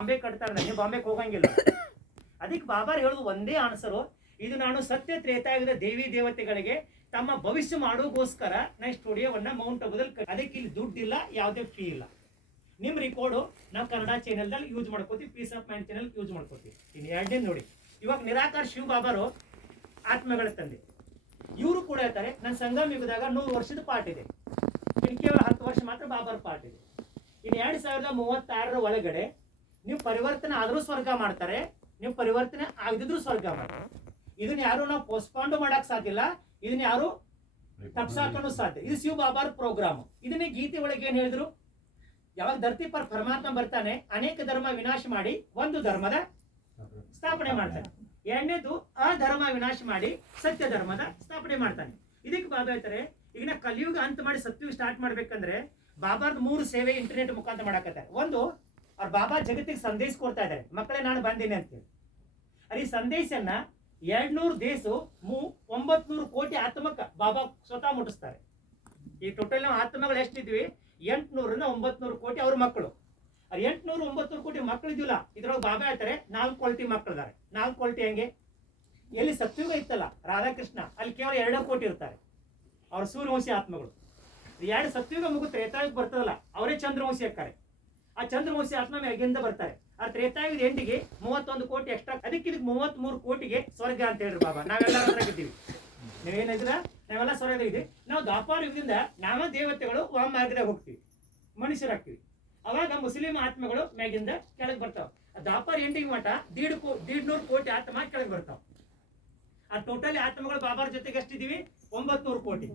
ಬಾಂಬೆ ಕಟ್ತಾರೆ, ನೀವು ಬಾಂಬೆಗೆ ಹೋಗಂಗಿಲ್ಲ. ಅದಕ್ಕೆ ಬಾಬಾರ್ ಹೇಳುದು ಒಂದೇ ಆನ್ಸರು, ಇದು ನಾನು ಸತ್ಯ ತ್ರೇತಾಯುಗದ ದೇವಿ ದೇವತೆಗಳಿಗೆ ತಮ್ಮ ಭವಿಷ್ಯ ಮಾಡೋಗೋಸ್ಕರ ನಾ ಸ್ಟುಡಿಯೋವನ್ನ ಮೌಂಟ್ ಅಬುದಲ್ಲಿ ಅದಕ್ಕೆ ಇಲ್ಲಿ ದುಡ್ಡಿಲ್ಲ, ಯಾವುದೇ ಫೀ ಇಲ್ಲ. ನಿಮ್ಮ ರೆಕಾರ್ಡು ನಾವು ಕನ್ನಡ ಚಾನೆಲ್ದಲ್ಲಿ ಯೂಸ್ ಮಾಡ್ಕೋತೀವಿ, peace of mind channel use ಮಾಡ್ಕೋತೀವಿ. ಇನ್ನು ಎರಡನೇ ನೋಡಿ, ಇವಾಗ ನಿರಾಕಾರ ಶಿವ ಬಾಬಾರು ಆತ್ಮಗಳ ತಂದೆ, ಇವರು ಕೂಡ ಹೇಳ್ತಾರೆ ನನ್ನ ಸಂಗಮ ಯುಗದಾಗ 100 ವರ್ಷದ ಪಾಠ ಇದೆ, ಇನ್ನು ಕೇವಲ 10 ವರ್ಷ ಮಾತ್ರ ಬಾಬಾರ ಪಾಠ ಇದೆ. ಇನ್ನು 2036 ಒಳಗಡೆ ನೀವು ಪರಿವರ್ತನೆ ಆದರೂ ಸ್ವರ್ಗ ಮಾಡ್ತಾರೆ, ನೀವು ಪರಿವರ್ತನೆ ಆಗದಿದ್ರು ಸ್ವರ್ಗ ಮಾಡ್ತಾರೆ. ಇದನ್ನ ಯಾರು ನಾವು ಪೋಸ್ಟ್ಪಾಂಡ್ ಮಾಡಕ್ ಸಾಧ್ಯ ಇಲ್ಲ, ಇದನ್ನ ಯಾರು ತಪ್ಸಾಕನು ಸಾಧ್ಯ. ಇದು ಶಿವ ಬಾಬಾರ ಪ್ರೋಗ್ರಾಮ್. ಇದನ್ನೇ ಗೀತೆ ಒಳಗೆ ಏನ್ ಹೇಳಿದ್ರು, ಯಾವಾಗ ಧರ್ತಿ ಪರ್ ಪರಮಾತ್ಮ ಬರ್ತಾನೆ ಅನೇಕ ಧರ್ಮ ವಿನಾಶ ಮಾಡಿ ಒಂದು ಧರ್ಮದ ಸ್ಥಾಪನೆ ಮಾಡ್ತಾನೆ, ಎರಡನೇದು ಆ ಧರ್ಮ ವಿನಾಶ ಮಾಡಿ ಸತ್ಯ ಧರ್ಮದ ಸ್ಥಾಪನೆ ಮಾಡ್ತಾನೆ. ಇದಕ್ಕೆ ಬಾಬಾ ಹೇಳ್ತಾರೆ, ಈಗ ನಾ ಕಲಿಯುಗ ಅಂತ ಮಾಡಿ ಸತ್ಯುಗ ಸ್ಟಾರ್ಟ್ ಮಾಡ್ಬೇಕಂದ್ರೆ ಬಾಬಾರ್ದು 3 ಸೇವೆ ಇಂಟರ್ನೆಟ್ ಮುಖಾಂತರ ಮಾಡಕತ್ತಾರೆ. ಒಂದು, ಅವ್ರ ಬಾಬಾ ಜಗತ್ತಿಗೆ ಸಂದೇಶ ಕೊಡ್ತಾ ಇದ್ದಾರೆ, ಮಕ್ಕಳೇ ನಾನು ಬಂದೇನೆ ಅಂತೇಳಿ. ಈ ಸಂದೇಶನ್ನ 200 ದೇಶ 900 ಕೋಟಿ ಆತ್ಮಕ ಬಾಬಾ ಸ್ವತಃ ಮುಟ್ಟಿಸ್ತಾರೆ. ಈ ಟೋಟಲ್ ನಾವು ಆತ್ಮಗಳು ಎಷ್ಟಿದ್ವಿ, 800ರಿಂದ 900 ಕೋಟಿ ಅವ್ರ ಮಕ್ಕಳು. 800 900 ಕೋಟಿ ಮಕ್ಕಳು ಇದಿಲ್ಲ. ಇದ್ರೊಳಗೆ ಬಾಬಾ ಹೇಳ್ತಾರೆ 4 ಕ್ವಾಲಿಟಿ ಮಕ್ಕಳಿದ್ದಾರೆ. 4 ಕ್ವಾಲಿಟಿ ಹೆಂಗೆ, ಎಲ್ಲಿ ಸತ್ಯುಗ ಇತ್ತಲ್ಲ ರಾಧಾಕೃಷ್ಣ, ಅಲ್ಲಿ ಕೇವಲ 2 ಕೋಟಿ ಇರ್ತಾರೆ, ಅವ್ರ ಸೂರ್ಯವಂಶಿ ಆತ್ಮಗಳು. 2 ಸತ್ಯುಗ ಮುಗಿದು ತ್ರೇತಾಯುಗ ಬರ್ತದಲ್ಲ, ಅವರೇ ಚಂದ್ರವಂಶಿ ಹಾಕ್ತಾರೆ. ಆ ಚಂದ್ರವಂಶಿ ಆತ್ಮ ಮ್ಯಾಗಿಂದ ಬರ್ತಾರೆ. ಆ ತ್ರೇತಾಯುಗದ ಎಂಡಿಗೆ 31 ಕೋಟಿ ಎಕ್ಸ್ಟ್ರಾ, ಅದಕ್ಕೆ ಇದಕ್ಕೆ 33 ಕೋಟಿಗೆ ಸ್ವರ್ಗ ಅಂತ ಹೇಳ್ರಿ ಬಾಬಾ. ನಾವೆಲ್ಲ ಅದ್ರಾಗಿದ್ದೀವಿ, ನೀವೇನಿದ್ರ ನಾವೆಲ್ಲ ಸ್ವರ್ಗ ಇದ್ದೀವಿ. ನಾವು ದ್ವಾಪಾರ ಯುಗದಿಂದ ನಾವ ದೇವತೆಗಳು ವಾಮ ಮಾರ್ಗದಾಗ ಹೋಗ್ತೀವಿ, ಮನುಷ್ಯರಾಗ್ತೀವಿ. ಅವಾಗ ಮುಸ್ಲಿಂ ಆತ್ಮಗಳು ಮ್ಯಾಗಿಂದ ಕೆಳಗೆ ಬರ್ತಾವ. ದ್ವಾಪಾರ ಎಂಡಿಗೆ ಮಠ 150 ಕೋಟಿ ಆತ್ಮ ಕೆಳಗೆ ಬರ್ತಾವ. ಆ ಟೋಟಲಿ ಆತ್ಮಗಳು ಬಾಬಾರ ಜೊತೆಗೆ ಎಷ್ಟಿದೀವಿ, 900 ಕೋಟಿ.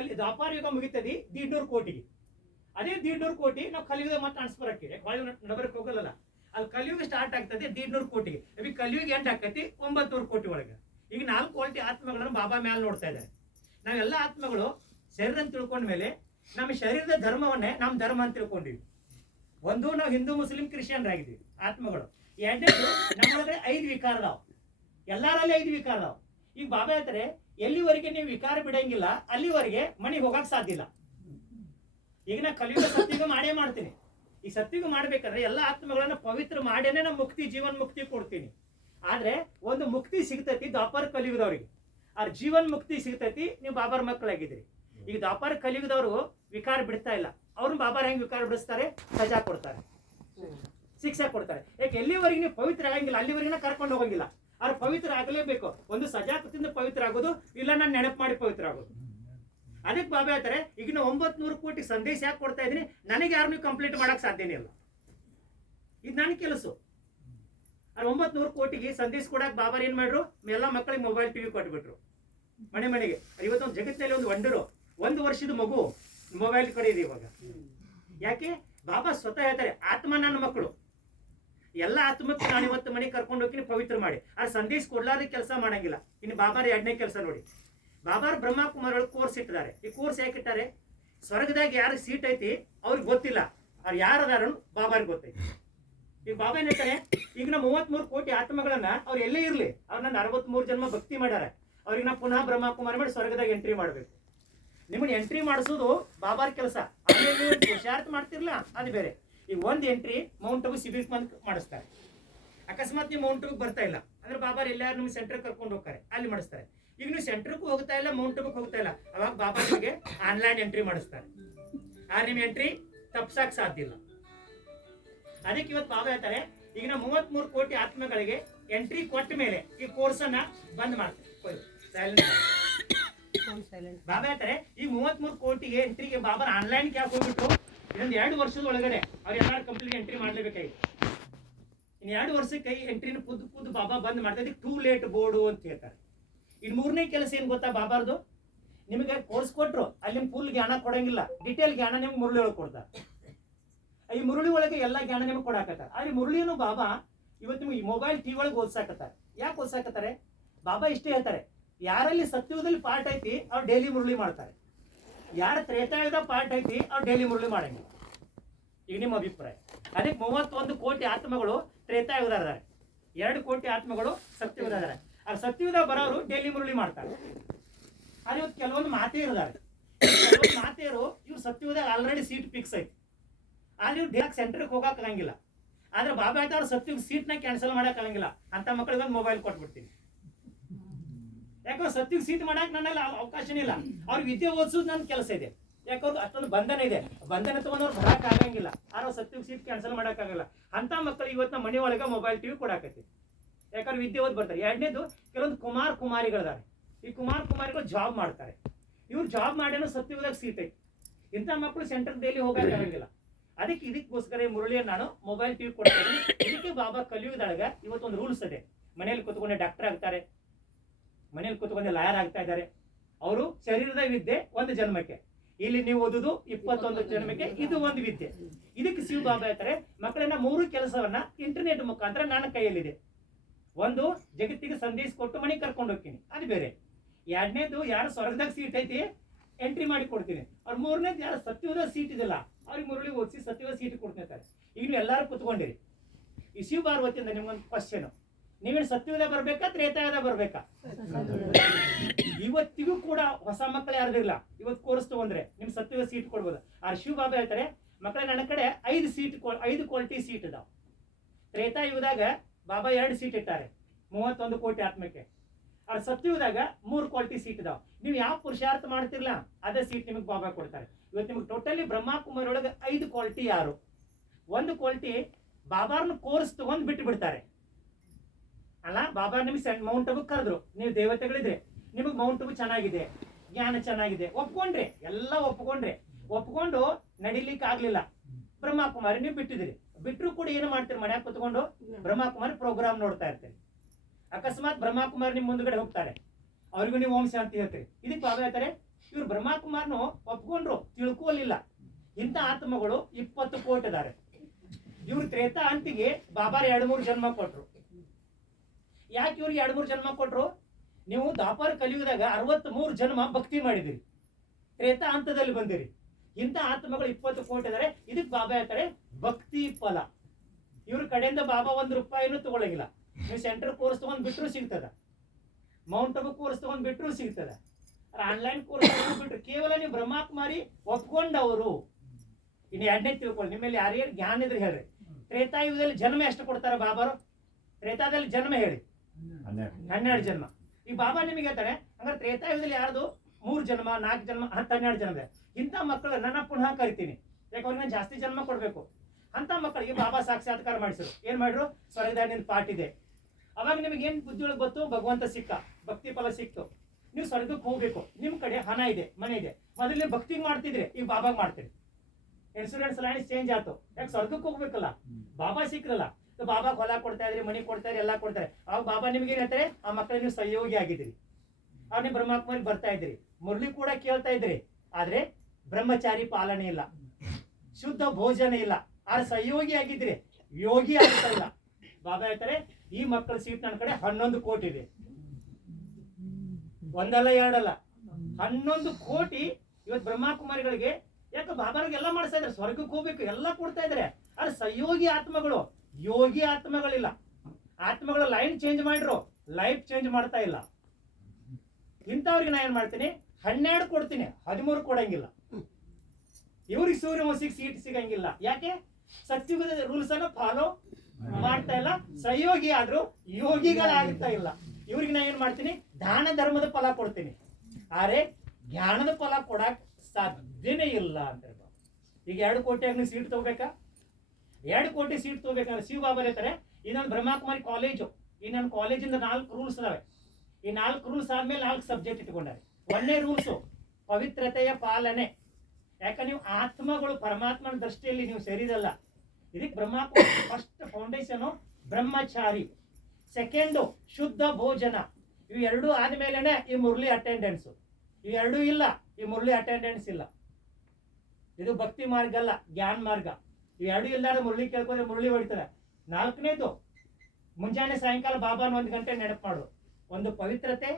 ಅಲ್ಲಿ ದ್ವಾಪಾರ ಯುಗ ಮುಗಿತದಿ 150 ಕೋಟಿಗೆ. ಅದೇ 150 ಕೋಟಿ ನಾವು ಕಲಿಯುಗ ಮತ್ತೆ ಟ್ರಾನ್ಸ್ಫರ್ ಹಾಕಿರಿ, ಬಾಳೆ ನಗರಕ್ಕೆ ಹೋಗಲ್ಲ. ಅಲ್ಲಿ ಕಲಿಯುಗ ಸ್ಟಾರ್ಟ್ ಆಗ್ತದೆ 150 ಕೋಟಿಗೆ, ಕಲಿಯುಗ ಎಂಡ್ ಆಗ್ತೈತಿ 900 ಕೋಟಿ ಒಳಗೆ. ಈಗ 4 ಕ್ವಾಲಿಟಿ ಆತ್ಮಗಳನ್ನು ಬಾಬಾ ಮ್ಯಾಲೆ ನೋಡ್ತಾ ಇದ್ದಾರೆ. ನಾವೆಲ್ಲ ಆತ್ಮಗಳು ಶರೀರ ಅಂತ ತಿಳ್ಕೊಂಡ ಮೇಲೆ ನಮ್ಮ ಶರೀರದ ಧರ್ಮವನ್ನೇ ನಮ್ಮ ಧರ್ಮ ಅಂತ ತಿಳ್ಕೊಂಡಿವಿ. ಒಂದು, ನಾವು ಹಿಂದೂ ಮುಸ್ಲಿಂ ಕ್ರಿಶ್ಚಿಯನ್ ಆಗಿದ್ದೀವಿ ಆತ್ಮಗಳು. ಎರಡನೇದು, ನಮ್ಮೊಳಗೆ 5 ವಿಕಾರ ಅದಾವ, ಎಲ್ಲರಲ್ಲಿ 5 ವಿಕಾರ ಅದಾವ. ಈಗ ಬಾಬಾ ಹೇಳ್ತಾರೆ, ಎಲ್ಲಿವರೆಗೆ ನೀವು ವಿಕಾರ ಬಿಡಂಗಿಲ್ಲ ಅಲ್ಲಿವರೆಗೆ ಮನೆಗೆ ಹೋಗಕ್ ಸಾಧ್ಯ ಇಲ್ಲ. ಈಗ ನಾ ಕಲಿಯುಗ ಸತ್ಯುಗ ಮಾಡೇ ಮಾಡ್ತೀನಿ. ಈ ಸತ್ಯುಗ ಮಾಡ್ಬೇಕಾದ್ರೆ ಎಲ್ಲ ಆತ್ಮಗಳನ್ನ ಪವಿತ್ರ ಮಾಡೇನೆ ನಮ್ಮ ಮುಕ್ತಿ, ಜೀವನ್ ಮುಕ್ತಿ ಕೊಡ್ತೀನಿ. ಆದ್ರೆ ಒಂದು ಮುಕ್ತಿ ಸಿಗ್ತೈತಿ ದ್ವಾಪಾರ ಕಲಿಯುಗದವ್ರಿಗೆ, ಆ ಜೀವನ್ ಮುಕ್ತಿ ಸಿಗ್ತೈತಿ ನೀವು ಬಾಬಾರ ಮಕ್ಕಳಾಗಿದ್ದೀರಿ. ಈಗ ದ್ವಾಪಾರ ಕಲಿಯುಗದವರು ವಿಕಾರ ಬಿಡ್ತಾ ಇಲ್ಲ. ಅವ್ರನ್ನ ಬಾಬಾರ ಹೆಂಗ್ ವಿಕಾರ ಬಿಡಿಸ್ತಾರೆ, ಸಜಾ ಕೊಡ್ತಾರೆ, ಶಿಕ್ಷೆ ಕೊಡ್ತಾರೆ. ಯಾಕೆ, ಎಲ್ಲಿವರೆಗೆ ನೀವು ಪವಿತ್ರ ಆಗಂಗಿಲ್ಲ ಅಲ್ಲಿವರೆಗೆ ಕರ್ಕೊಂಡು ಹೋಗಂಗಿಲ್ಲ. ಅವ್ರು ಪವಿತ್ರ ಆಗಲೇಬೇಕು. ಒಂದು ಸಜಾಕತಿಂದ ಪವಿತ್ರ ಆಗೋದು, ಇಲ್ಲ ನಾನು ನೆನಪು ಮಾಡಿ ಪವಿತ್ರ ಆಗೋದು. ಅದಕ್ಕೆ ಬಾಬಾ ಹೇಳ್ತಾರೆ, ಈಗ ನಾವು 900 ಕೋಟಿ ಸಂದೇಶ ಯಾಕೆ ಕೊಡ್ತಾ ಇದ್ದೀನಿ, ನನಗೆ ಯಾರು ನೀವು ಕಂಪ್ಲೀಟ್ ಮಾಡಕ್ ಸಾಧ್ಯನೇ ಇಲ್ಲ, ಇದು ನನ್ನ ಕೆಲಸ. 900 ಕೋಟಿಗೆ ಸಂದೇಶ ಕೊಡಕ್ ಬಾಬಾ ಏನ್ ಮಾಡ್ರು, ಎಲ್ಲ ಮಕ್ಕಳಿಗೆ ಮೊಬೈಲ್ ಟಿವಿ ಕೊಟ್ಬಿಟ್ರು ಮನೆ ಮನೆಗೆ. ಇವತ್ತೊಂದು ಜಗತ್ತಿನಲ್ಲಿ ಒಂದು ವಂಡರು, 1 ವರ್ಷದ ಮಗು ಮೊಬೈಲ್ ಕಡೆ ಇದೆ ಇವಾಗ. ಯಾಕೆ, ಬಾಬಾ ಸ್ವತಃ ಹೇಳ್ತಾರೆ, ಆತ್ಮ ನನ್ನ ಮಕ್ಕಳು, ಎಲ್ಲ ಆತ್ಮಕ್ಕೆ ನಾನು ಇವತ್ತು ಮನೆಗೆ ಕರ್ಕೊಂಡು ಹೋಗ್ತೀನಿ ಪವಿತ್ರ ಮಾಡಿ. ಆ ಸಂದೇಶ ಕೊಡ್ಲಾರ್ದ ಕೆಲಸ ಮಾಡಂಗಿಲ್ಲ. ಇನ್ನು ಬಾಬಾರ 2ನೇ ಕೆಲಸ ನೋಡಿ, ಬಾಬಾರ್ ಬ್ರಹ್ಮ ಕುಮಾರಗಳು ಕೋರ್ಸ್ ಇಟ್ಟಿದ್ದಾರೆ. ಈ ಕೋರ್ಸ್ ಯಾಕೆ ಇಟ್ಟಾರೆ, ಸ್ವರ್ಗದಾಗ ಯಾರು ಸೀಟ್ ಐತಿ ಅವ್ರಿಗೆ ಗೊತ್ತಿಲ್ಲ, ಅವ್ರು ಯಾರದಾರ ಬಾಬಾರಿಗೆ ಗೊತ್ತೈತಿ. ಈಗ ಬಾಬಾ ಏನಿರ್ತಾರೆ, ಈಗ ನಾ 33 ಕೋಟಿ ಆತ್ಮಗಳನ್ನ ಅವ್ರು ಎಲ್ಲೇ ಇರ್ಲಿ, ಅವ್ರು ನನ್ನ 63 ಜನ್ಮ ಭಕ್ತಿ ಮಾಡ್ಯಾರ, ಅವ್ರಿಗೆ ನಾ ಪುನಃ ಬ್ರಹ್ಮ ಕುಮಾರ ಮಾಡಿ ಸ್ವರ್ಗದಾಗ ಎಂಟ್ರಿ ಮಾಡ್ಬೇಕು. ನಿಮ್ಮನ್ನ ಎಂಟ್ರಿ ಮಾಡಿಸೋದು ಬಾಬಾರ ಕೆಲಸ. ಹುಷಾರ್ಥ ಮಾಡ್ತಿರ್ಲಿಲ್ಲ ಅದು ಬೇರೆ. ಈಗ ಒಂದು ಎಂಟ್ರಿ ಮೌಂಟ್ ಅಬು ಶಿಬಿರ್ ಬಂದು ಮಾಡಿಸ್ತಾರೆ. ಅಕಸ್ಮಾತ್ ನೀವು ಮೌಂಟ್ ಅಬುಗೆ ಬರ್ತಾ ಇಲ್ಲ ಅಂದ್ರೆ ಬಾಬಾರ್ ಎಲ್ಲಾರು ನಿಮ್ಗೆ ಸೆಂಟರ್ ಕರ್ಕೊಂಡು ಹೋಗ್ತಾರೆ, ಅಲ್ಲಿ ಮಾಡಿಸ್ತಾರೆ. ಈಗ ನೀವು ಸೆಂಟರ್ಗೂ ಹೋಗ್ತಾ ಇಲ್ಲ, ಮೌಂಟ್ ಅಬುಗೆ ಹೋಗ್ತಾ ಇಲ್ಲ, ಅವಾಗ ಬಾಬಾ ನಿಮಗೆ ಆನ್ಲೈನ್ ಎಂಟ್ರಿ ಮಾಡಿಸ್ತಾರೆ. ಆ ನಿಮ್ಮ ಎಂಟ್ರಿ ತಪ್ಸಕ್ ಸಾಧ್ಯ ಇಲ್ಲ. ಅದಕ್ಕೆ ಇವತ್ತು ಬಾಬಾ ಹೇಳ್ತಾರೆ, ಈಗ ನಾವು 33 ಕೋಟಿ ಆತ್ಮಗಳಿಗೆ ಎಂಟ್ರಿ ಕೊಟ್ಟ ಮೇಲೆ ಈ ಕೋರ್ಸ್ ಅನ್ನ ಬಂದ್ ಮಾಡ್ತಾರೆ. ಬಾಬಾ ಹೇಳ್ತಾರೆ, ಈ 33 ಕೋಟಿಗೆ ಎಂಟ್ರಿಗೆ ಬಾಬಾ ಆನ್ಲೈನ್ ಯಾಕೆ ಹೋಗ್ಬಿಟ್ರು, ಇನ್ನೊಂದು 2 ವರ್ಷದ ಒಳಗಡೆ ಅವ್ರು ಎಲ್ಲಾರು ಕಂಪ್ಲೀಟ್ ಎಂಟ್ರಿ ಮಾಡ್ಲೇಬೇಕಾಗಿ. ಇನ್ನು 2 ವರ್ಷಕ್ಕೆ ಎಂಟ್ರಿನ ಖುದ್ದು ಬಾಬಾ ಬಂದ್ ಮಾಡ್ತಾರೆ. ಇದಕ್ಕೆ ಟೂ ಲೇಟ್ ಬೋರ್ಡು ಅಂತ ಹೇಳ್ತಾರೆ. ಇನ್ನು 3ನೇ ಕೆಲಸ ಏನ್ ಗೊತ್ತಾ ಬಾಬಾರ್ದು, ನಿಮಗೆ ಕೋರ್ಸ್ ಕೊಟ್ರು ಅಲ್ಲಿ ಫುಲ್ ಜ್ಞಾನ ಕೊಡಂಗಿಲ್ಲ, ಡಿಟೇಲ್ ಜ್ಞಾನ ನಿಮ್ಗೆ ಮುರುಳಿ ಒಳಗೆ ಕೊಡ್ತಾರೆ. ಈ ಮುರುಳಿ ಒಳಗೆ ಎಲ್ಲ ಜ್ಞಾನ ನಿಮ್ಗೆ ಕೊಡಾಕತ್ತಾರೆ. ಆದ್ರೆ ಮುರುಳಿಯನ್ನು ಬಾಬಾ ಇವತ್ತು ನಿಮ್ಗೆ ಮೊಬೈಲ್ ಟಿವಿ ಒಳಗೆ ಓದ್ಸಾಕತ್ತಾರೆ. ಯಾಕೆ ಓದ್ಸಾಕತ್ತಾರೆ, ಬಾಬಾ ಇಷ್ಟೇ ಹೇಳ್ತಾರೆ, ಯಾರಲ್ಲಿ ಸತ್ಯುಗದಲ್ಲಿ ಪಾಠ ಐತಿ ಅವ್ರು ಡೈಲಿ ಮುರುಳಿ ಮಾಡ್ತಾರೆ, ಯಾರ ತ್ರೇತಾಯುಗದ ಪಾಠ ಐತಿ ಅವ್ರು ಡೈಲಿ ಮುರುಳಿ ಮಾಡಂಗಿಲ್ಲ. ಈಗ ನಿಮ್ಮ ಅಭಿಪ್ರಾಯ. ಅದಕ್ಕೆ 31 ಕೋಟಿ ಆತ್ಮಗಳು ತ್ರೇತಾಯುಗದ ಇದ್ದಾರೆ, 2 ಕೋಟಿ ಆತ್ಮಗಳು ಸತ್ಯುಗದ ಇದ್ದಾರೆ. ಆ ಸತ್ಯುಗದ ಬರೋರು ಡೈಲಿ ಮುರುಳಿ ಮಾಡ್ತಾರೆ. ಆದ್ರೆ ಇವತ್ತು ಕೆಲವೊಂದು ಮಾತೆಯರಿದ್ದಾರೆ, ಕೆಲವೊಂದು ಮಾತೆಯರು ಇವ್ರು ಸತ್ಯುಗದಾಗ ಆಲ್ರೆಡಿ ಸೀಟ್ ಫಿಕ್ಸ್ ಐತಿ, ಆದ್ರೆ ಇವ್ರು ಸೆಂಟರ್ಗೆ ಹೋಗಕ್ ಆಗಂಗಿಲ್ಲ. ಆದ್ರೆ ಬಾಬಾ ಆಯ್ತು ಅವ್ರ ಸತ್ಯುಗ್ ಸೀಟ್ನ ಕ್ಯಾನ್ಸಲ್ ಮಾಡಕ್ ಆಗಂಗಿಲ್ಲ ಅಂತ ಮಕ್ಕಳಿಗೆ ಒಂದು ಮೊಬೈಲ್ ಕೊಟ್ಬಿಡ್ತೀನಿ. ಯಾಕಂದ್ರೆ ಸತ್ಯುಗ್ ಸೀಟ್ ಮಾಡಕ್ ನನ್ನಲ್ಲಿ ಅವಕಾಶನೇ ಇಲ್ಲ. ಅವ್ರಿಗೆ ವಿದ್ಯೆ ಓದಿಸೋದು ನನ್ನ ಕೆಲಸ ಇದೆ. ಯಾಕಂದ್ರೆ ಅಷ್ಟೊಂದು ಬಂಧನ ಇದೆ, ಬಂಧನ ತಗೊಂಡವ್ರು ಬರಕ್ ಆಗಂಗಿಲ್ಲ. ಆದ್ರೆ ಸತ್ಯುಗ್ ಸೀಟ್ ಕ್ಯಾನ್ಸಲ್ ಮಾಡಕ್ ಆಗಲ್ಲ. ಅಂತ ಮಕ್ಕಳಿಗೆ ಇವತ್ತು ನಮ್ಮ ಮನೆ ಒಳಗೆ ಮೊಬೈಲ್ ಟಿವಿ ಕೊಡಾಕತ್ತಿ. ಯಾಕಂದ್ರೆ ವಿದ್ಯೆ ಓದ್ ಬರ್ತಾರೆ. ಎರಡನೇದು ಕೆಲವೊಂದು ಕುಮಾರಿಗಳಿದ್ದಾರೆ. ಈ ಕುಮಾರಿಗಳು ಜಾಬ್ ಮಾಡ್ತಾರೆ. ಇವ್ರು ಜಾಬ್ ಮಾಡ್ಯಾನು ಸತ್ಯುಗದಾಗ ಸೀಟ್ ಐತಿ. ಇಂಥ ಮಕ್ಕಳು ಸೆಂಟರ್ ಡೈಲಿ ಹೋಗಕ್ಕಾಗಂಗಿಲ್ಲ. ಇದಕ್ಕೋಸ್ಕರ ಈ ಮುರಳಿಯನ್ನು ನಾನು ಮೊಬೈಲ್ ಟಿವಿ ಕೊಡ್ತೇನೆ. ಇದಕ್ಕೆ ಬಾಬಾ ಕಲಿಯುವುದೊಳಗ ಇವತ್ತೊಂದು ರೂಲ್ಸ್ ಇದೆ. ಮನೆಯಲ್ಲಿ ಕೂತ್ಕೊಂಡೆ ಡಾಕ್ಟರ್ ಆಗ್ತಾರೆ, ಮನೆಯಲ್ಲಿ ಕೂತ್ಕೊಂಡೆ ಲಾಯರ್ ಆಗ್ತಾ ಇದ್ದಾರೆ. ಅವರು ಶರೀರದ ವಿದ್ಯೆ ಒಂದು ಜನ್ಮಕ್ಕೆ, ಇಲ್ಲಿ ನೀವು ಓದುದು 21 ಜನ್ಮಕ್ಕೆ, ಇದು ಒಂದು ವಿದ್ಯೆ. ಇದಕ್ಕೆ ಶಿವ ಬಾಬಾ ಹೇಳ್ತಾರೆ ಮಕ್ಕಳನ್ನ 3 ಕೆಲಸವನ್ನ ಇಂಟರ್ನೆಟ್ ಮುಖಾಂತರ ನನ್ನ ಕೈಯಲ್ಲಿದೆ. ಒಂದು, ಜಗತ್ತಿಗೆ ಸಂದೇಶ ಕೊಟ್ಟು ಮನೆಗೆ ಕರ್ಕೊಂಡು ಹೋಗ್ತೀನಿ, ಅದು ಬೇರೆ. ಎರಡನೇದು, ಯಾರು ಸ್ವರ್ಗದಾಗ ಸೀಟ್ ಐತಿ ಎಂಟ್ರಿ ಮಾಡಿ ಕೊಡ್ತೀನಿ. ಅವ್ರು ಮೂರನೇದು, ಯಾರು ಸತ್ಯದ ಸೀಟ್ ಇದೆಲ್ಲ ಅವ್ರಿಗೆ ಮುರಳಿ ಓದಿಸಿ ಸತ್ಯದ ಸೀಟ್ ಕೊಡ್ತಿರ್ತಾರೆ. ಈಗ ನೀವು ಎಲ್ಲರೂ ಕುತ್ಕೊಂಡಿರಿ. ಈ ಶಿವ ಬಾರ್ ವತಿಯಿಂದ ನಿಮ್ಗೊಂದು ಕ್ವಶನ್, ನೀವೇನು ಸತ್ಯದ ಬರ್ಬೇಕಾ ತ್ರೇತಾಯುಗದ ಬರ್ಬೇಕಾ? ಇವತ್ತಿಗೂ ಕೂಡ ಹೊಸ ಮಕ್ಕಳು ಯಾರ್ದಿಲ್ಲ. ಇವತ್ತು ಕೋರ್ಸ್ ತಗೊಂಡ್ರೆ ನಿಮ್ ಸತ್ಯದ ಸೀಟ್ ಕೊಡ್ಬೋದು. ಆ ಶಿವ ಬಾಬಾ ಹೇಳ್ತಾರೆ ಮಕ್ಕಳೇ ನನ್ನ ಕಡೆ 5 ಕ್ವಾಲಿಟಿ ಸೀಟ್ ಇದಾವ. ತ್ರೇತಾಯುಗದಾಗ ಬಾಬಾ 2 ಸೀಟ್ ಇಟ್ಟಾರೆ 31 ಕೋಟಿ ಆತ್ಮಕ್ಕೆ. ಆ ಸತ್ಯಯುಗದಾಗ 3 ಕ್ವಾಲಿಟಿ ಸೀಟ್ ಇದಾವ. ನೀವು ಯಾವ ಪುರುಷಾರ್ಥ ಮಾಡ್ತಿರ್ಲ ಅದೇ ಸೀಟ್ ನಿಮಗೆ ಬಾಬಾ ಕೊಡ್ತಾರೆ. ಇವತ್ತು ನಿಮ್ಗೆ ಟೋಟಲಿ ಬ್ರಹ್ಮಕುಮಾರಿ ಒಳಗೆ 5 ಕ್ವಾಲಿಟಿ ಯಾರು? 1 ಕ್ವಾಲಿಟಿ ಬಾಬಾರ್ನ ಕೋರ್ಸ್ ತಗೊಂಡ್ ಬಿಟ್ಟು ಬಿಡ್ತಾರೆ ಅಲ್ಲ. ಬಾಬಾ ನಿಮ್ಗೆ ಮೌಂಟ್ ಅಬು ಕರೆದ್ರು, ನೀವು ದೇವತೆಗಳಿದ್ರೆ ನಿಮಗೆ ಮೌಂಟ್ ಅಬು ಚೆನ್ನಾಗಿದೆ, ಜ್ಞಾನ ಚೆನ್ನಾಗಿದೆ, ಒಪ್ಕೊಂಡ್ರೆ ಎಲ್ಲ ಒಪ್ಕೊಂಡು ನಡಿಲಿಕ್ಕೆ ಆಗ್ಲಿಲ್ಲ. ಬ್ರಹ್ಮಕುಮಾರಿ ನೀವು ಬಿಟ್ಟಿದ್ದೀರಿ. ಬಿಟ್ಟರು ಕೂಡ ಏನು ಮಾಡ್ತೀರಿ? ಮನ್ಯಾಗ ಕುತ್ಕೊಂಡು ಬ್ರಹ್ಮಕುಮಾರಿ ಪ್ರೋಗ್ರಾಮ್ ನೋಡ್ತಾ ಇರ್ತೀರಿ. ಅಕಸ್ಮಾತ್ ಬ್ರಹ್ಮಕುಮಾರ್ ನಿಮ್ ಮುಂದ್ಗಡೆ ಹೋಗ್ತಾರೆ, ಅವ್ರಿಗೂ ನೀವು ಓಂ ಶಾಂತಿ ಹೇಳ್ತೀರಿ. ಇದಕ್ಕೆ ಬಾಬಾ ಹೇಳ್ತಾರೆ ಇವ್ರು ಬ್ರಹ್ಮಕುಮಾರ್ನು ಒಪ್ಕೊಂಡ್ರು, ತಿಳ್ಕೊಲಿಲ್ಲ. ಇಂಥ ಆತ್ಮಗಳು 20 ಕೋಟಿ ಇದಾರೆ. ಇವ್ರು ತ್ರೇತಾ ಅಂತಿಗೆ ಬಾಬಾರ್ 2-3 ಜನ್ಮ ಕೊಟ್ರು. ಯಾಕೆ ಇವ್ರಿಗೆ 2-3 ಜನ್ಮ ಕೊಟ್ರು? ನೀವು ದ್ವಾಪರ ಕಲಿಯುಗದಾಗ 63 ಜನ್ಮ ಭಕ್ತಿ ಮಾಡಿದಿರಿ, ತ್ರೇತಾ ಹಂತದಲ್ಲಿ ಬಂದಿರಿ. ಇಂಥ ಆತ್ಮಗಳು 20 ಕೋಟಿ ಇದಾರೆ. ಇದಕ್ಕೆ ಬಾಬಾ ಹೇಳ್ತಾರೆ ಭಕ್ತಿ ಫಲ. ಇವ್ರ ಕಡೆಯಿಂದ ಬಾಬಾ 1 ರೂಪಾಯಿನೂ ತಗೊಳಂಗಿಲ್ಲ. ನೀವು ಸೆಂಟರ್ ಕೋರ್ಸ್ ತಗೊಂಡ್ ಬಿಟ್ರು ಸಿಗ್ತದ, ಮೌಂಟ್ ಅಬು ಕೋರ್ಸ್ ತಗೊಂಡ್ ಬಿಟ್ರು ಸಿಗ್ತದ, ಆನ್ಲೈನ್ ಕೋರ್ಸ್ ಬಿಟ್ರು. ಕೇವಲ ನೀವು ಬ್ರಹ್ಮಕುಮಾರಿ ಒಪ್ಕೊಂಡವರು. ಇನ್ನು ಎರಡನೇ ತಿಳ್ಕೊಳ್ಳಿ, ನಿಮ್ಮಲ್ಲಿ ಯಾರ್ಯಾರು ಜ್ಞಾನ ಇದ್ರೆ ಹೇಳ್ರಿ. ತ್ರೇತಾಯುಗದಲ್ಲಿ ಜನ್ಮ ಎಷ್ಟು ಕೊಡ್ತಾರೆ ಬಾಬಾರು? ತ್ರೇತಾದಲ್ಲಿ ಜನ್ಮ ಹೇಳಿ 12 ಜನ್ಮ. ಈ ಬಾಬಾ ನಿಮಗೆ ಹೇಳ್ತಾರೆ ಹಂಗಾರೆ ತ್ರೇತಾಯುಗದಲ್ಲಿ ಯಾರ್ದು 3 ಜನ್ಮ 4 ಜನ್ಮ 12 ಜನ್ಮ. ಇಂಥ ಮಕ್ಕಳು ನನ್ನ ಪುನಃ ಕರಿತೀನಿ. ಯಾಕೆ ಅವ್ರಿಗೆ ಜಾಸ್ತಿ ಜನ್ಮ ಕೊಡ್ಬೇಕು. ಅಂತ ಮಕ್ಕಳಿಗೆ ಬಾಬಾ ಸಾಕ್ಷಾತ್ಕಾರ ಮಾಡಿಸಿದ್ರು. ಏನ್ ಮಾಡ್ರು? ಸ್ವರ್ಗದಾಗ ನಿನ್ ಪಾಠ ಇದೆ. ಅವಾಗ ನಿಮಗೆ ಏನ್ ಬುದ್ಧಿ ಒಳಗೆ ಗೊತ್ತು? ಭಗವಂತ ಸಿಕ್ಕ, ಭಕ್ತಿ ಫಲ ಸಿಕ್ತು, ನೀವು ಸ್ವರ್ಗಕ್ಕೆ ಹೋಗ್ಬೇಕು. ನಿಮ್ ಕಡೆ ಹಣ ಇದೆ, ಮನೆ ಇದೆ. ಮೊದಲೇ ಭಕ್ತಿ ಮಾಡ್ತಿದ್ರೆ ಈಗ ಬಾಬಾಗ್ ಮಾಡ್ತೀರಿ. ಇನ್ಸೂರೆನ್ಸ್ ಲೈನ್ ಚೇಂಜ್ ಆಯ್ತು. ಯಾಕೆ? ಸ್ವರ್ಗಕ್ಕೆ ಹೋಗ್ಬೇಕಲ್ಲ, ಬಾಬಾ ಸಿಕ್ರಲ್ಲ. ಬಾಬಾ ಹೊಲ ಕೊಡ್ತಾ ಇದ್ರಿ, ಮನೆ ಕೊಡ್ತಾ ಇದ್ರಿ, ಎಲ್ಲ ಕೊಡ್ತಾರೆ. ಅವಾಗ ಬಾಬಾ ನಿಮ್ಗೆ ಏನ್ ಹೇಳ್ತಾರೆ? ಆ ಮಕ್ಕಳಿಗೆ ನೀವು ಸಹಯೋಗಿ ಆಗಿದ್ದೀರಿ, ಅವ್ರು ನೀವು ಬ್ರಹ್ಮಕುಮಾರಿಗೆ ಬರ್ತಾ ಇದ್ರಿ, ಮುರಳಿ ಕೂಡ ಕೇಳ್ತಾ ಇದ್ರಿ. ಆದ್ರೆ ಬ್ರಹ್ಮಚಾರಿ ಪಾಲನೆ ಇಲ್ಲ, ಶುದ್ಧ ಭೋಜನ ಇಲ್ಲ. ಆದ್ರೆ ಸಹಯೋಗಿ ಆಗಿದ್ರಿ, ಯೋಗಿ ಆಗ್ತಾ ಇಲ್ಲ. ಬಾಬಾ ಹೇಳ್ತಾರೆ ಈ ಮಕ್ಕಳ ಸೀಟ್ ನನ್ನ ಕಡೆ 11 ಕೋಟಿ ಇದೆ. ಒಂದಲ್ಲ ಎರಡಲ್ಲ, 11 ಕೋಟಿ ಇವತ್ತು ಬ್ರಹ್ಮಕುಮಾರಿಗಳಿಗೆ. ಯಾಕೆ? ಬಾಬಾರಿಗೆ ಎಲ್ಲ ಮಾಡಿಸ್ತಾ ಇದ್ದಾರೆ, ಸ್ವರ್ಗಕ್ಕೆ ಹೋಗ್ಬೇಕು, ಎಲ್ಲ ಕೊಡ್ತಾ ಇದ್ದಾರೆ. ಆದ್ರೆ ಸಹಯೋಗಿ ಆತ್ಮಗಳು, ಯೋಗಿ ಆತ್ಮಗಳಿಲ್ಲ. ಆತ್ಮಗಳು ಲೈನ್ ಚೇಂಜ್ ಮಾಡಿದ್ರು, ಲೈಫ್ ಚೇಂಜ್ ಮಾಡ್ತಾ ಇಲ್ಲ. ಇಂಥವ್ರಿಗೆ ನಾ ಏನ್ ಮಾಡ್ತೀನಿ? 12 ಕೊಡ್ತೀನಿ, 13 ಕೊಡಂಗಿಲ್ಲ. ಇವ್ರಿಗೆ ಸೂರ್ಯವಂಶಿಗೆ ಸೀಟ್ ಸಿಗಂಗಿಲ್ಲ. ಯಾಕೆ? ಸತ್ಯುಗದ ರೂಲ್ಸ್ ಅನ್ನ ಫಾಲೋ ಮಾಡ್ತಾ ಇಲ್ಲ. ಸಹಯೋಗಿ ಆದ್ರೂ ಯೋಗಿಗಳಾಗ್ತಾ ಇಲ್ಲ. ಇವ್ರಿಗೆ ನಾ ಏನ್ ಮಾಡ್ತೀನಿ? ದಾನ ಧರ್ಮದ ಫಲ ಕೊಡ್ತೀನಿ, ಆದ್ರೆ ಜ್ಞಾನದ ಫಲ ಕೊಡಕ್ ಸಾಧ್ಯನೇ ಇಲ್ಲ ಅಂತ ಹೇಳ್ತಾರೆ. ಈಗ 2 ಕೋಟಿ ಸೀಟ್ ತಗೋಬೇಕಾ? 2 ಕೋಟಿ ಸೀಟ್ ತಗೋಬೇಕಾದ್ರೆ ಶಿವ ಬಾಬಾ ಹೇಳ್ತಾರೆ ಇನ್ನೊಂದು ಬ್ರಹ್ಮಕುಮಾರಿ ಕಾಲೇಜು. ಈ ನನ್ನ ಕಾಲೇಜಿಂದ 4 ರೂಲ್ಸ್ ಇದಾವೆ. ಈ 4 ರೂಲ್ಸ್ ಆದ್ಮೇಲೆ 4 ಸಬ್ಜೆಕ್ಟ್ ಇಟ್ಕೊಂಡಾರೆ. 1ನೇ ರೂಲ್ಸು ಪವಿತ್ರತೆಯ ಪಾಲನೆ. ಯಾಕಂದ್ರೆ ನೀವು ಆತ್ಮಗಳು ಪರಮಾತ್ಮನ ದೃಷ್ಟಿಯಲ್ಲಿ ನೀವು ಸೇರಿದಲ್ಲ. ಇದಕ್ಕೆ ಬ್ರಹ್ಮಕುಮಾರಿ ಫಸ್ಟ್ ಫೌಂಡೇಶನ್ ಬ್ರಹ್ಮಚಾರಿ. ಸೆಕೆಂಡು ಶುದ್ಧ ಭೋಜನ. ಇವು 2 ಆದ್ಮೇಲೆನೆ ಈ ಮುರಳಿ ಅಟೆಂಡೆನ್ಸ್. ಇವು 2 ಇಲ್ಲ, ಈ ಮುರಳಿ ಅಟೆಂಡೆನ್ಸ್ ಇಲ್ಲ. ಇದು ಭಕ್ತಿ ಮಾರ್ಗ ಅಲ್ಲ, ಜ್ಞಾನ ಮಾರ್ಗ. ಇವು 2 ಇಲ್ಲಾರ ಮುರಳಿ ಕೇಳ್ಕೊಂಡ್ರೆ ಮುರಳಿ ಹೊಡಿತಾರೆ. 4ನೇದು ಮುಂಜಾನೆ ಸಾಯಂಕಾಲ ಬಾಬಾನ 1 ಗಂಟೆ ನೆನಪು ಮಾಡು. ಒಂದು ಪವಿತ್ರತೆ,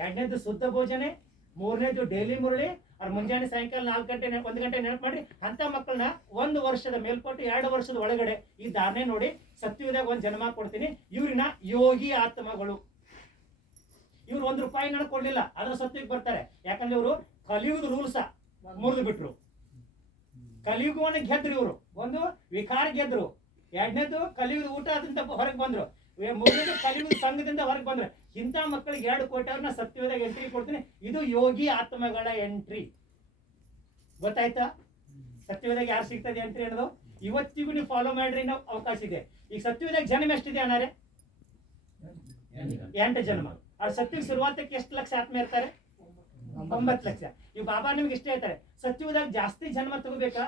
2ನೇದು ಶುದ್ಧ ಭೋಜನೆ, 3ನೇದು ಡೈಲಿ ಮುರಳಿ. ಅವ್ರು ಮುಂಜಾನೆ ಸಾಯಂಕಾಲ 1 ಗಂಟೆ ನೆನಪು ಮಾಡಿ. ಅಂತ ಮಕ್ಕಳನ್ನ 1 ವರ್ಷದ ಮೇಲ್ಪಟ್ಟು 2 ವರ್ಷದ ಒಳಗಡೆ ಈ ಧಾರಣೆ ನೋಡಿ ಸತ್ಯುಗದಾಗ 1 ಜನ್ಮ ಕೊಡ್ತೀನಿ. ಇವ್ರಿನ ಯೋಗಿ ಆತ್ಮಗಳು. ಇವ್ರು 1 ರೂಪಾಯಿ ನನಗೆ ಕೊಡ್ಲಿಲ್ಲ, ಅದ್ರ ಸತ್ಯಕ್ಕೆ ಬರ್ತಾರೆ. ಯಾಕಂದ್ರೆ ಇವರು ಕಲಿಯುಗದ ರೂಲ್ಸ ಮುರಿದು ಬಿಟ್ರು. ಕಲಿಯುಗವನ್ನ ಗೆದ್ರು. ಇವರು ಒಂದು ವಿಕಾರ ಗೆದ್ರು, ಎರಡನೇದು ಕಲಿಯುವುದು ಊಟ ಆದಂತ ಹೊರಗೆ ಬಂದ್ರು. ಮೂರನೇದು ಕಲಿಯುವುದು ಸಂಘದಿಂದ ಹೊರಗೆ ಬಂದ್ರು. ಇಂಥ ಮಕ್ಕಳಿಗೆ 2 ಕೋಟಿ ಅವ್ರನ್ನ ಸತ್ಯವೇದಾಗ ಎಂಟ್ರಿ ಕೊಡ್ತೀನಿ. ಇದು ಯೋಗಿ ಆತ್ಮಗಳ ಎಂಟ್ರಿ. ಗೊತ್ತಾಯ್ತಾ? ಸತ್ಯವೇದಾಗ ಯಾರು ಸಿಗ್ತದೆ ಎಂಟ್ರಿ ಅನ್ನೋದು ಇವತ್ತಿಗೂ ನೀವು ಫಾಲೋ ಮಾಡ್ರಿ. ನಾವು ಅವಕಾಶ ಇದೆ. ಈಗ ಸತ್ಯವೇದಾಗ ಜನ್ಮ ಎಷ್ಟಿದೆ ಅಣ್ಣಾರೆ? 8 ಜನ್ಮ. ಅವ್ರ ಸತ್ಯಕ್ಕೆ ಶುರುವಾತಕ್ಕೆ ಎಷ್ಟು ಲಕ್ಷ ಆತ್ಮ ಇರ್ತಾರೆ? 9 ಲಕ್ಷ. ಈಗ ಬಾಬಾ ನಿಮ್ಗೆ ಇಷ್ಟ ಹೇಳ್ತಾರೆ, ಸತ್ಯವೇದಾಗ ಜಾಸ್ತಿ ಜನ್ಮ ತಗೋಬೇಕಾ?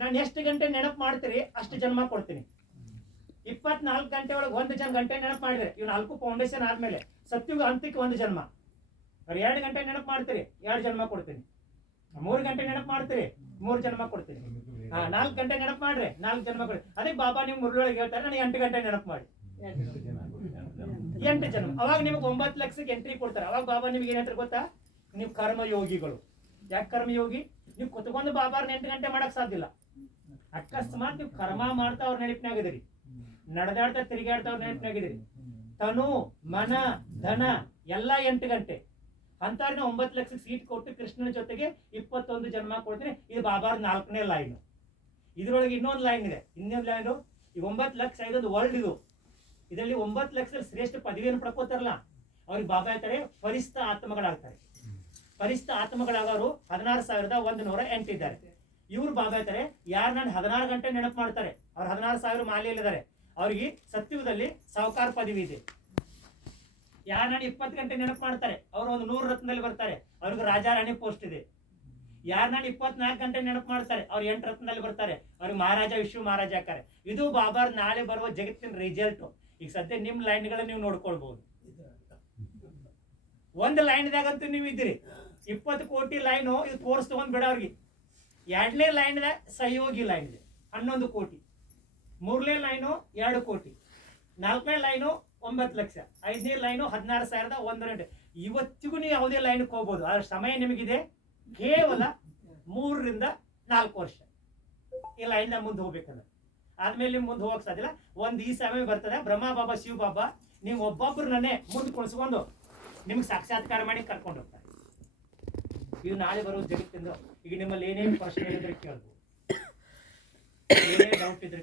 ನಾನು ಎಷ್ಟು ಗಂಟೆ ನೆನಪು ಮಾಡ್ತೀರಿ ಅಷ್ಟು ಜನ್ಮ ಕೊಡ್ತೀನಿ. 24 ಗಂಟೆ ಒಳಗೆ 1 ಗಂಟೆ ನೆನಪು ಮಾಡಿದ್ರೆ ಇವ್ 4 ಫೌಂಡೇಶನ್ ಆದ್ಮೇಲೆ ಸತ್ಯುಗ ಅಂತ್ಯಕ್ಕೆ 1 ಜನ್ಮ. ಅವ್ರು 2 ಗಂಟೆ ನೆನಪು ಮಾಡ್ತೀರಿ 2 ಜನ್ಮ ಕೊಡ್ತೀನಿ. 3 ಗಂಟೆ ನೆನಪು ಮಾಡ್ತೀರಿ 3 ಜನ್ಮ ಕೊಡ್ತೀನಿ. 4 ಗಂಟೆ ನೆನಪು ಮಾಡ್ರಿ 4 ಜನ್ಮ ಕೊಡ್ತೀನಿ. ಅದಕ್ಕೆ ಬಾಬಾ ನಿಮ್ ಮುರುಳೊಳಗೆ ಹೇಳ್ತಾರೆ, ನಾನು 8 ಗಂಟೆ ನೆನಪು ಮಾಡಿ 8 ಜನ್ಮ. ಅವಾಗ ನಿಮ್ಗೆ 9 ಲಕ್ಷಕ್ಕೆ ಎಂಟ್ರಿ ಕೊಡ್ತಾರೆ. ಅವಾಗ ಬಾಬಾ ನಿಮ್ಗೆ ಏನ್ ಹೇಳ್ತಾರೆ ಗೊತ್ತಾ? ನೀವು ಕರ್ಮಯೋಗಿಗಳು. ಯಾಕೆ ಕರ್ಮಯೋಗಿ? ನೀವು ಕುತ್ಕೊಂಡು ಬಾಬಾರ್ನ 8 ಗಂಟೆ ಮಾಡಕ್ ಸಾಧ್ಯ ಇಲ್ಲ. ಅಕಸ್ಮಾತ್ ನೀವು ಕರ್ಮ ಮಾಡ್ತಾ ಅವ್ರ ನೆನಪಿನಾಗಿದ್ದೀರಿ, ನಡೆದಾಡ್ತಾ ತಿರುಗಾಡ್ತಾ ಅವ್ರ ನೆನಪಿನಾಗಿದ್ದೀರಿ. ತನು ಮನ ಧನ ಎಲ್ಲ 8 ಗಂಟೆ ಅಂತವ್ರನ್ನ 9 ಲಕ್ಷ ಸೀಟ್ ಕೊಟ್ಟು ಕೃಷ್ಣನ ಜೊತೆಗೆ 21 ಜನ್ಮ ಕೊಡ್ತೀನಿ. ಇದು ಬಾಬಾರ್ 4ನೇ ಲೈನ್. ಇದ್ರೊಳಗೆ ಇನ್ನೊಂದು ಲೈನ್ ಇದೆ. ಇನ್ನೊಂದು ಲೈನು ಈ 9 ಲಕ್ಷ ಇದೊಂದು ವರ್ಲ್ಡ್. ಇದರಲ್ಲಿ 9 ಲಕ್ಷ ಶ್ರೇಷ್ಠ ಪದವಿಯನ್ನು ಪಡ್ಕೋತಾರಲ್ಲ ಅವ್ರಿಗೆ ಬಾಬಾ ಹೇಳ್ತಾರೆ ಪರಿಸ್ಥ ಆತ್ಮಗಳಾಗ್ತಾರೆ. ಪರಿಸ್ಥ ಆತ್ಮಗಳಾಗೋರು 16,108 ಇದ್ದಾರೆ. ಇವ್ರು ಬಾಬಾ ಹೇಳ್ತಾರೆ, ಯಾರು ನಾನು 16 ಗಂಟೆ ನೆನಪು ಮಾಡ್ತಾರೆ ಅವ್ರು 16,000 ಮಾಲೆಯಲ್ಲಿದ್ದಾರೆ. ಅವ್ರಿಗೆ ಸತ್ಯುಗದಲ್ಲಿ ಸಾಹುಕಾರ ಪದವಿ ಇದೆ. ಯಾರು ನಾನು 20 ಗಂಟೆ ನೆನಪು ಮಾಡ್ತಾರೆ ಅವ್ರು ಒಂದು 100 ರತ್ನದಲ್ಲಿ ಬರ್ತಾರೆ. ಅವ್ರಿಗೆ ರಾಜಾ ರಾಣಿ ಪೋಸ್ಟ್ ಇದೆ. ಯಾರು ನಾನು 24 ಗಂಟೆ ನೆನಪು ಮಾಡ್ತಾರೆ ಅವ್ರು 8 ರತ್ನದಲ್ಲಿ ಬರ್ತಾರೆ. ಅವ್ರಿಗೆ ಮಹಾರಾಜ ವಿಶ್ವ ಮಹಾರಾಜ ಹಾಕಾರೆ. ಇದು ಬಾಬಾರ್ ನಾಳೆ ಬರುವ ಜಗತ್ತಿನ ರಿಸಲ್ಟ್. ಈಗ ಸದ್ಯ ನಿಮ್ ಲೈನ್ಗಳನ್ನ ನೀವು ನೋಡ್ಕೊಳ್ಬಹುದು. ಒಂದು ಲೈನ್ದಾಗಂತೂ ನೀವು ಇದ್ದೀರಿ. 20 ಕೋಟಿ ಲೈನು ಇದು ತೋರಿಸ್ ತಗೊಂಡ್ ಬಿಡ ಅವ್ರಿಗೆ. 2ನೇ ಲೈನ್ದಾಗ ಸಹಯೋಗಿ ಲೈನ್ ಇದೆ 11 ಕೋಟಿ. 3ನೇ ಲೈನು 2 ಕೋಟಿ. 4ನೇ ಲೈನು 9 ಲಕ್ಷ. 5ನೇ ಲೈನು 16,108. ಇವತ್ತಿಗೂ ನೀವು ಯಾವುದೇ ಲೈನ್ಗೆ ಹೋಗ್ಬೋದು. ಆದ್ರೆ ಸಮಯ ನಿಮಗಿದೆ ಕೇವಲ 3 ರಿಂದ 4 ವರ್ಷ. ಈ ಲೈನ್ ಮುಂದೆ ಹೋಗ್ಬೇಕಂದ್ರೆ ಆದ್ಮೇಲೆ ನಿಮ್ ಮುಂದೆ ಹೋಗಕ್ ಸಾಧ್ಯ ಇಲ್ಲ. ಈ ಸಮಯ ಬರ್ತದೆ, ಬ್ರಹ್ಮ ಬಾಬಾ ಶಿವ ಬಾಬಾ ನೀವು ಒಬ್ಬೊಬ್ರನ್ನೇ ಮುಂದೆ ಕುಣಿಸ್ಕೊಂಡು ನಿಮ್ಗೆ ಸಾಕ್ಷಾತ್ಕಾರ ಮಾಡಿ ಕರ್ಕೊಂಡು ಹೋಗ್ತಾರೆ. ಇದು ನಾಳೆ ಬರೋ ಜಗತ್ತಿಂದ. ಈಗ ನಿಮ್ಮಲ್ಲಿ ಏನೇನು ಪ್ರಶ್ನೆ ಇದ್ರೆ ಕೇಳ್ಬೋದು, ಏನೇ ಡೌಟ್ ಇದ್ರೆ